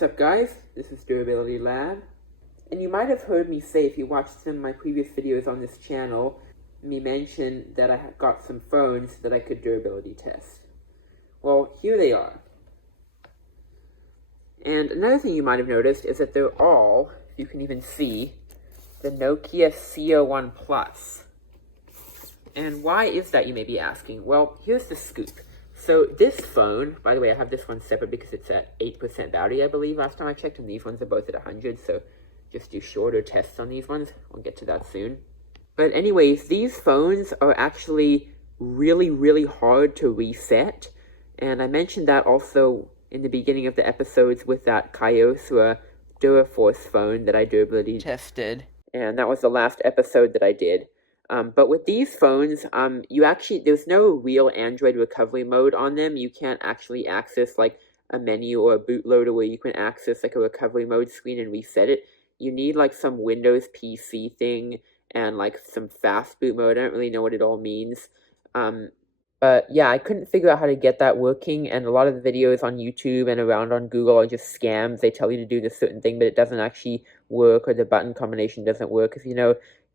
What's up guys, this is Durability Lab, and you might have heard me say, if you watched some of my previous videos on this channel, me mention that I got some phones that I could durability test. Well, here they are. And another thing you might have noticed is that they're all, if you can even see, the Nokia C01 Plus. And why is that, you may be asking? Well, here's the scoop. So this phone, by the way, I have this one separate because it's at 8% battery, I believe, last time I checked, and these ones are both at 100, so just do shorter tests on these ones. We'll get to that soon. But anyways, these phones are actually really hard to reset, and I mentioned that also in the beginning of the episodes with that Kyocera Duraforce phone that I durability tested, and that was the last episode that I did. But with these phones, there's no real Android recovery mode on them. You can't actually access like a menu or a bootloader where you can access like a recovery mode screen and reset it. You need like some Windows PC thing and like some fast boot mode. I don't really know what it all means. But yeah, I couldn't figure out how to get that working, and a lot of the videos on YouTube and around on Google are just scams. They tell you to do this certain thing, but it doesn't actually work, or the button combination doesn't work. If you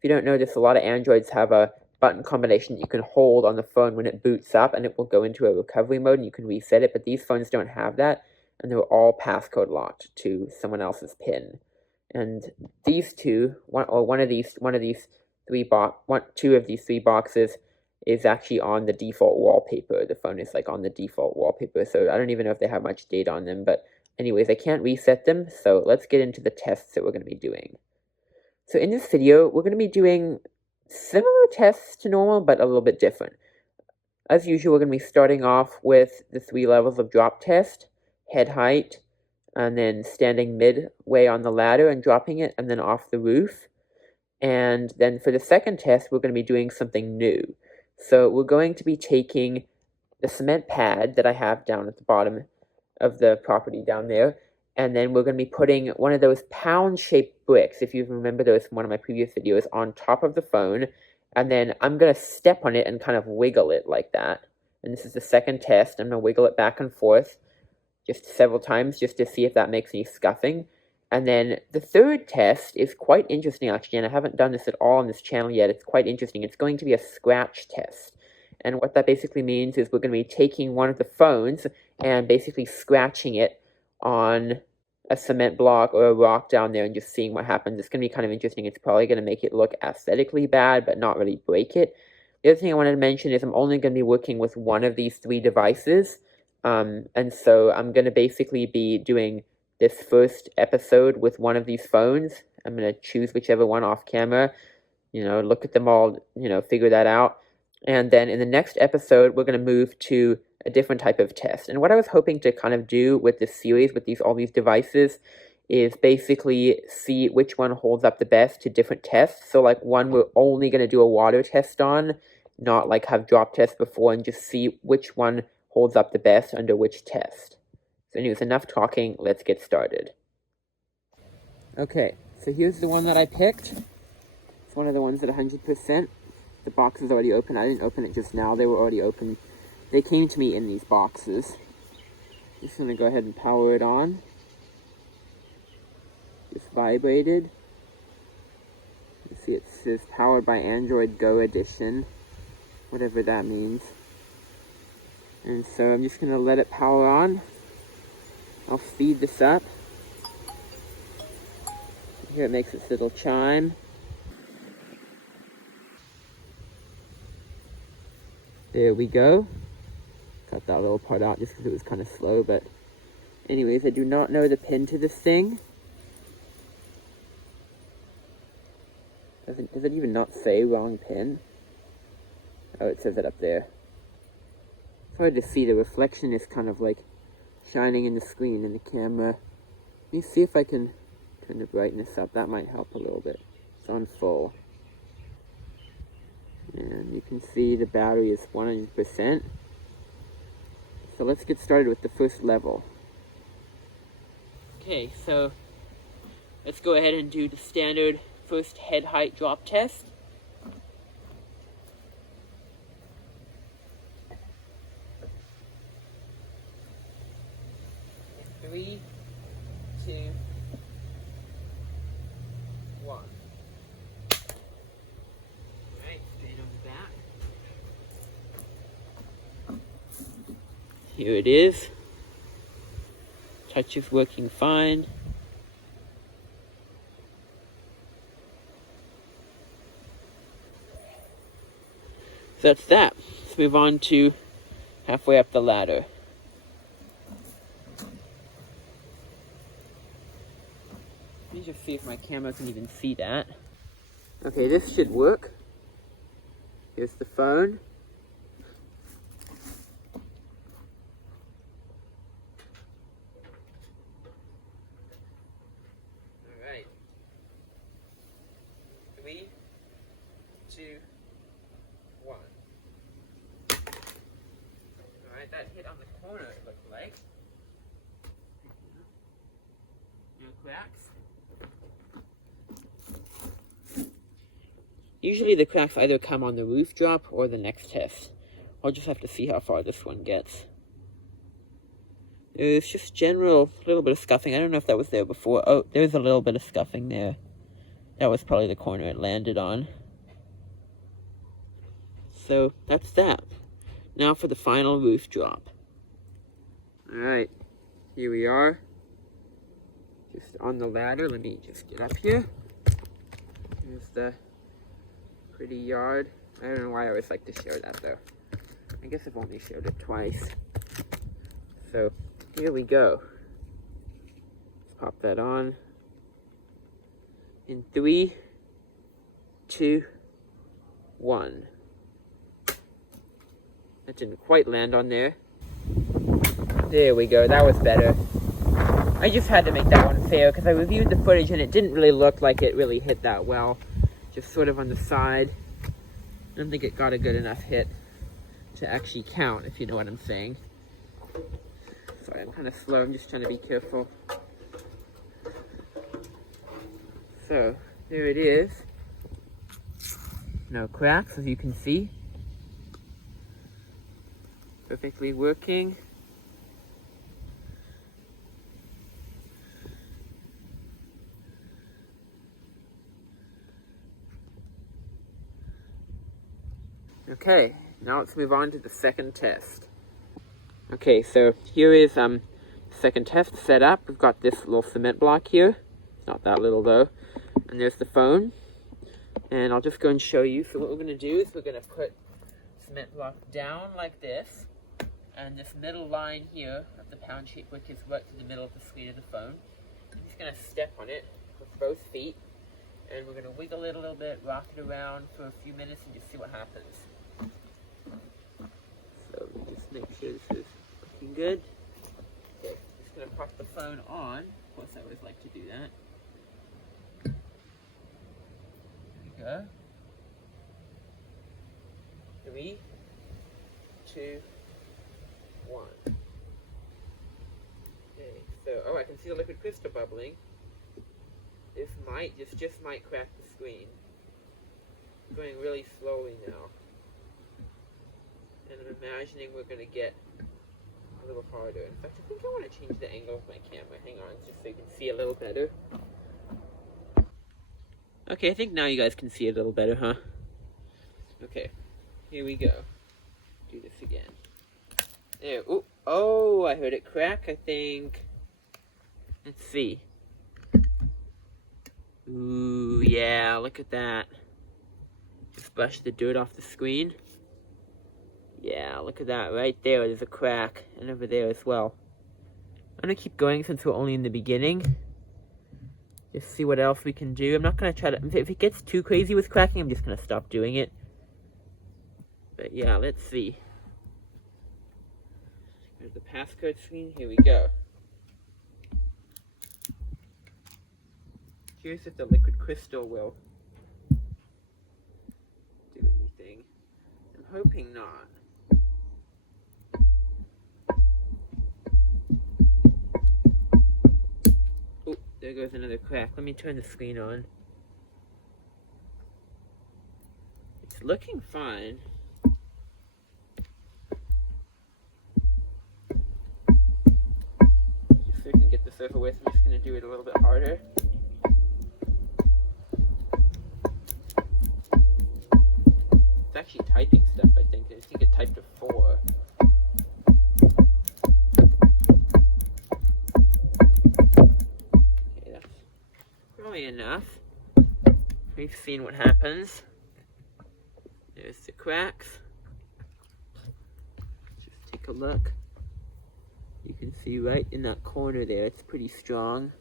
don't know this, a lot of Androids have a button combination you can hold on the phone when it boots up, and it will go into a recovery mode, and you can reset it, but these phones don't have that, and they're all passcode locked to someone else's PIN. And these two, two of these three boxes is actually on the default wallpaper. The phone is like on the default wallpaper, so I don't even know if they have much data on them, but anyways, I can't reset them, so let's get into the tests that we're going to be doing. So in this video, we're going to be doing similar tests to normal, but a little bit different. As usual, we're going to be starting off with the 3 levels of drop test: head height, and then standing midway on the ladder and dropping it, and then off the roof. And then for the second test, we're going to be doing something new. So we're going to be taking the cement pad that I have down at the bottom of the property down there, and then we're going to be putting one of those pound-shaped bricks, if you remember those from one of my previous videos, on top of the phone, and then I'm going to step on it and kind of wiggle it like that. And this is the second test. I'm going to wiggle it back and forth just several times just to see if that makes any scuffing. And then the third test is quite interesting, actually, and I haven't done this at all on this channel yet. It's quite interesting. It's going to be a scratch test. And what that basically means is we're going to be taking one of the phones and basically scratching it on a cement block or a rock down there and just seeing what happens. It's going to be kind of interesting. It's probably going to make it look aesthetically bad, but not really break it. The other thing I wanted to mention is I'm only going to be working with one of these 3 devices. And so I'm going to basically be doing this first episode with one of these phones. I'm going to choose whichever one off camera, look at them all, figure that out. And then in the next episode, we're going to move to a different type of test. And what I was hoping to kind of do with this series, with all these devices, is basically see which one holds up the best to different tests. So like one we're only going to do a water test on, not like have drop tests before, and just see which one holds up the best under which test. So anyways, enough talking, let's get started. Okay, so here's the one that I picked. It's one of the ones at 100%. The box is already open. I didn't open it just now. They were already open. They came to me in these boxes. Just going to go ahead and power it on. Just vibrated. You see it says powered by Android Go Edition. Whatever that means. And so I'm just going to let it power on. I'll speed this up. Here it makes its little chime. There we go. Cut that little part out just because it was kind of slow, but anyways, I do not know the pin to this thing. Does it even not say wrong pin? Oh, it says it up there. It's hard to see. The reflection is kind of like shining in the screen in the camera. Let me see if I can turn the brightness up. That might help a little bit. It's on full. And you can see the battery is 100%. So let's get started with the first level. Okay, so let's go ahead and do the standard first head height drop test. 3, Here it is. Touch is working fine. So that's that. Let's move on to halfway up the ladder. Let me just see if my camera can even see that. Okay, this should work. Here's the phone. Alright. 3, 2, 1. Alright, that hit on the corner, it looked like. No cracks. Usually the cracks either come on the roof drop or the next test. I'll just have to see how far this one gets. There's just general little bit of scuffing. I don't know if that was there before. Oh, there's a little bit of scuffing there. That was probably the corner it landed on. So that's that. Now for the final roof drop. Alright, here we are. Just on the ladder. Let me just get up here. Here's the pretty yard. I don't know why I always like to show that though. I guess I've only showed it twice. So here we go. Let's pop that on. In 3, 2, 1. That didn't quite land on there. There we go, that was better. I just had to make that one fair because I reviewed the footage and it didn't really look like it really hit that well. Just sort of on the side. I don't think it got a good enough hit to actually count, if you know what I'm saying. Sorry, I'm kind of slow. I'm just trying to be careful. So, there it is. No cracks, as you can see. Perfectly working. Okay, now let's move on to the second test. Okay, so here is second test set up. We've got this little cement block here. It's not that little though. And there's the phone. And I'll just go and show you. So what we're going to do is we're going to put cement block down like this. And this middle line here of the pound shape, which is right to the middle of the screen of the phone. I'm just going to step on it with both feet. And we're going to wiggle it a little bit, rock it around for a few minutes and just see what happens. So just make sure this is looking good. Okay, just going to pop the phone on. Of course, I always like to do that. There we go. 3, 2, 1. Okay, so, oh, I can see the liquid crystal bubbling. This just might crack the screen. It's going really slowly now. And I'm imagining we're going to get a little harder. In fact, I think I want to change the angle of my camera. Hang on, just so you can see a little better. Okay, I think now you guys can see a little better, huh? Okay, here we go. Do this again. There, ooh, oh, I heard it crack, I think. Let's see. Ooh, yeah, look at that. Just brush the dirt off the screen. Yeah, look at that, right there, there's a crack, and over there as well. I'm gonna keep going since we're only in the beginning. Just see what else we can do. I'm not gonna try to, if it gets too crazy with cracking, I'm just gonna stop doing it. But yeah, let's see. There's the passcode screen, here we go. Curious if the liquid crystal will do anything. I'm hoping not. Oh, there goes another crack. Let me turn the screen on. It's looking fine. Just so we can get this over with, I'm just going to do it a little bit harder. It's actually typing stuff, I think. I just think it typed a 4. seeing what happens. There's the cracks. Just take a look. You can see right in that corner there, it's pretty strong.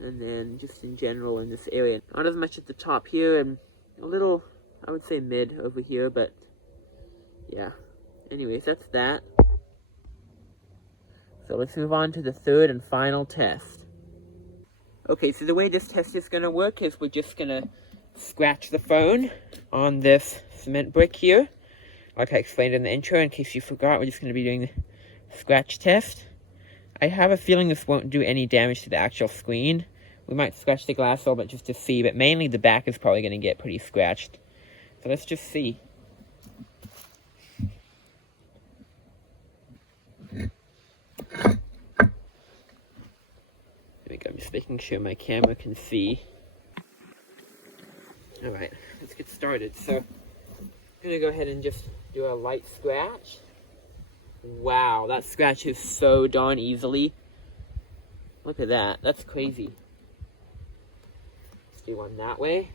And then just in general in this area, not as much at the top here, and a little, I would say mid over here, but yeah. Anyways, that's that. So let's move on to the third and final test. Okay, so the way this test is going to work is we're just going to scratch the phone on this cement brick here. Like I explained in the intro, in case you forgot, we're just going to be doing the scratch test. I have a feeling this won't do any damage to the actual screen. We might scratch the glass a little bit just to see, but mainly the back is probably going to get pretty scratched. So let's just see. I'm just making sure my camera can see. Alright, let's get started. So, I'm going to go ahead and just do a light scratch. Wow, that scratches so darn easily. Look at that, that's crazy. Let's do one that way.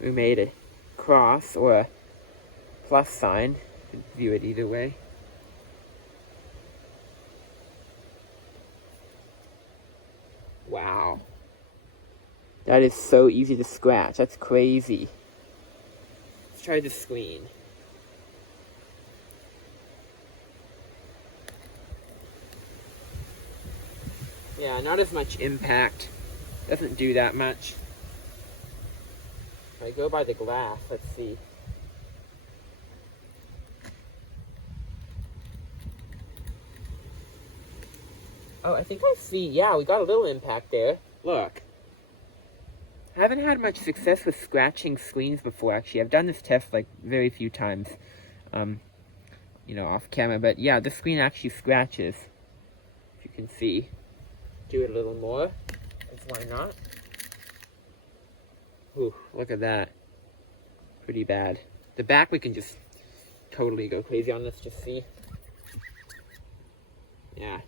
We made a cross or a plus sign. You can view it either way. Wow. That is so easy to scratch. That's crazy. Let's try the screen. Yeah, not as much impact. Doesn't do that much. If I go by the glass, let's see. Oh, I think I see, yeah, we got a little impact there. Look. I haven't had much success with scratching screens before, actually. I've done this test, like, very few times, you know, off camera. But, yeah, the screen actually scratches, if you can see. Do it a little more, because why not? Ooh, look at that. Pretty bad. The back we can just totally go crazy on. Let's just see. Yeah.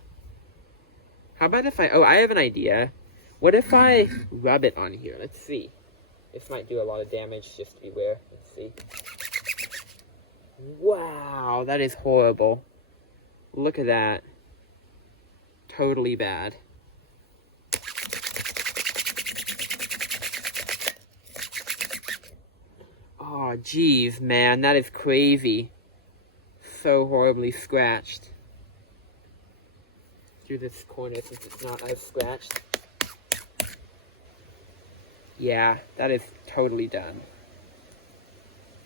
How about if I have an idea. What if I rub it on here? Let's see. This might do a lot of damage, just beware. Let's see. Wow, that is horrible. Look at that. Totally bad. Oh, geez, man, that is crazy. So horribly scratched. Do this corner since it's not as scratched. Yeah, that is totally done.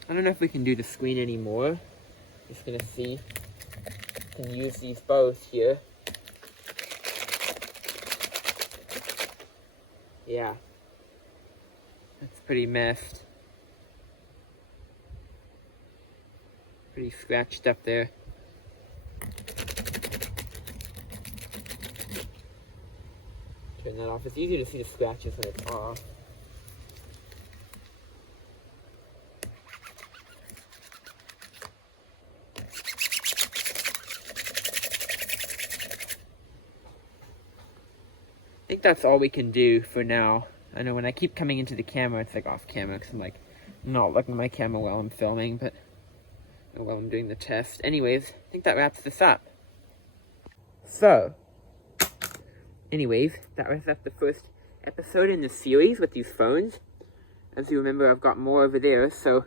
I don't know if we can do the screen anymore. Just gonna see. Can use these both here. Yeah. That's pretty messed. Pretty scratched up there. Turn that off. It's easy to see the scratches when it's off. I think that's all we can do for now. I know when I keep coming into the camera, it's like off camera, because I'm like not looking at my camera while I'm filming, but while I'm doing the test. Anyways, I think that wraps this up. So, anyways, that wraps up the first episode in the series with these phones. As you remember, I've got more over there, so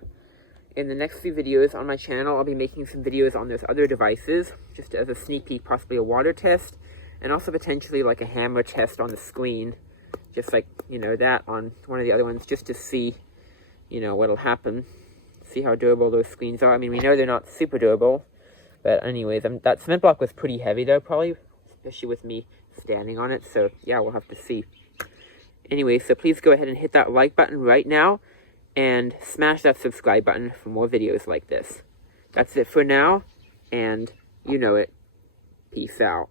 in the next few videos on my channel, I'll be making some videos on those other devices, just as a sneak peek, possibly a water test, and also potentially like a hammer test on the screen, just like, you know, that on one of the other ones, just to see, you know, what'll happen, see how durable those screens are. I mean, we know they're not super durable, but anyways, that cement block was pretty heavy though, probably, especially with me standing on it, so yeah, we'll have to see. Anyway, so please go ahead and hit that like button right now, and smash that subscribe button for more videos like this. That's it for now, and you know it. Peace out.